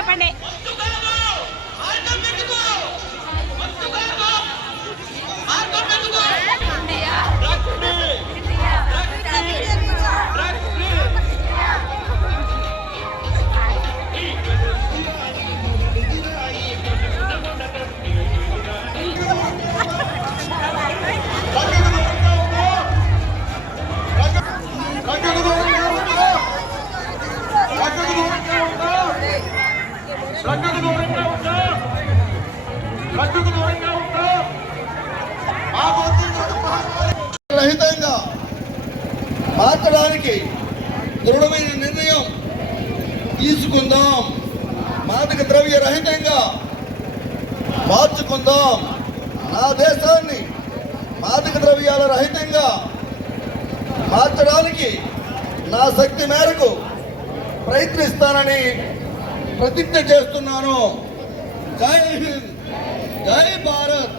చెప్పండి మద్దుకు దూరంగా ఉంటాం దూరంగా వద్దు రహితంగా మార్చడానికి దృఢమైన నిర్ణయం తీసుకుందాం. మాదక ద్రవ్య రహితంగా మార్చుకుందాం. నా దేశాన్ని మాదక ద్రవ్యాల రహితంగా మార్చడానికి నా శక్తి మేరకు ప్రయత్నిస్తానని ప్రతిజ్ఞ చేస్తున్నాను. జై హింద్. జై భారత్.